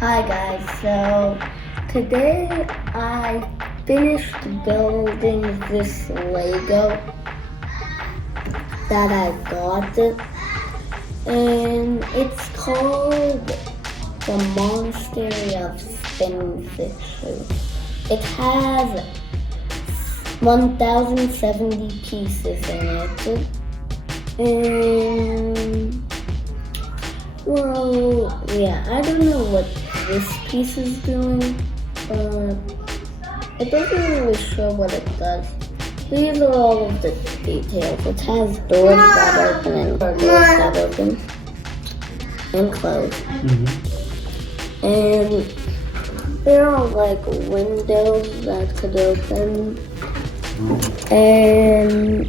Hi guys, so today I finished building this Lego that I got, and it's called the Monastery of Spinjitzu. It has 1,070 pieces in it, and well, yeah, I don't know what this piece is doing, but it doesn't really show what it does. These are all of the details. It has doors that open and doors that open and close. And there are like windows that could open. And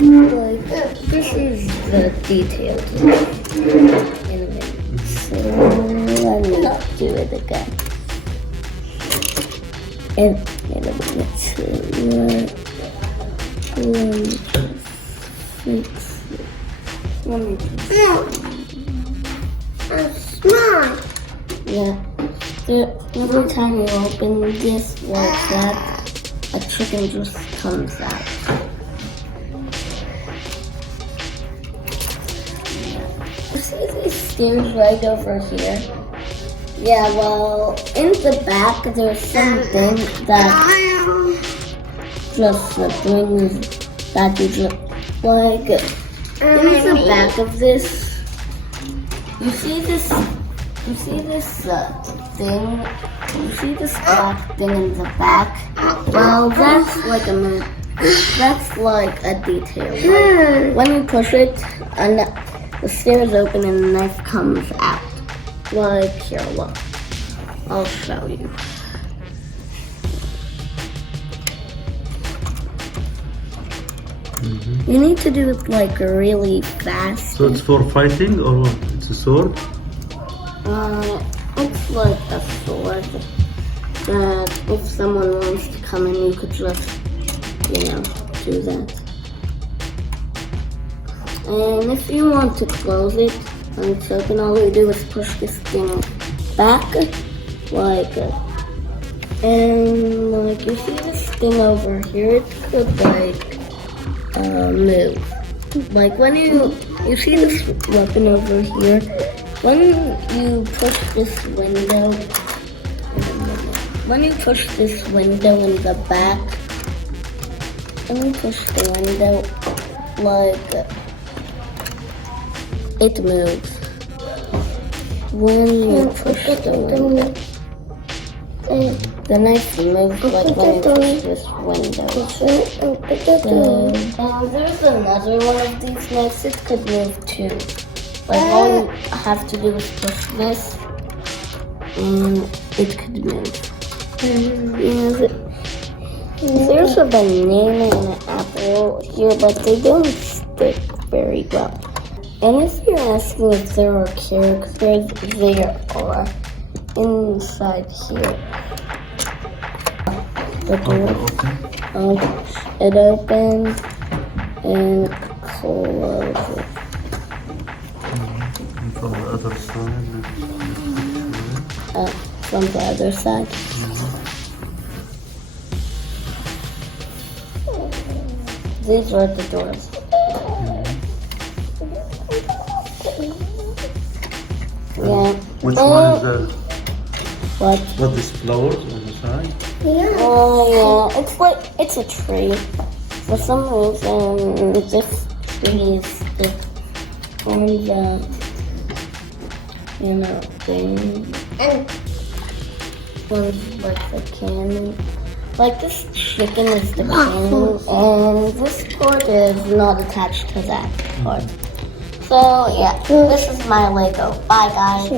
like this is the details in it. So let me do it again. And let me smart. Yeah. Every time you open this like that, a chicken just comes out. You see these stairs right over here? Yeah, well, in the back there's something that just brings that you just like in the back of this. You see this thing? You see this black thing in the back? Well, that's like a detail. When you push it, the stairs open and the knife comes out. Like here, look. I'll show you. You need to do it like really fast. So it's for fighting or what? It's a sword? It's like a sword that if someone wants to come in, you could just, do that. And if you want to close it, when it's open, all you do is push this thing back, and like you see this thing over here, it could move. Like when you see this weapon over here, when you push this window, in the back, when you push the window, it moves. When you push the window, the knife moves like when you push this window. So, there's another one of these knives. It could move too. Like all you have to do is push this, and it could move. There's a banana and an apple here, but they don't stick very well. And if you're asking if there are characters, there are inside here. The door, it opens and closes. From the other side? From the other side. These are the doors. Yeah. Which one is that? What? What is flowers on the side? Yeah. Oh yeah. It's a tree. For some reason, this tree is on the thing. And like the cannon. Like this chicken is the cannon, and this cord is not attached to that part. So yeah, this is my Lego. Bye guys.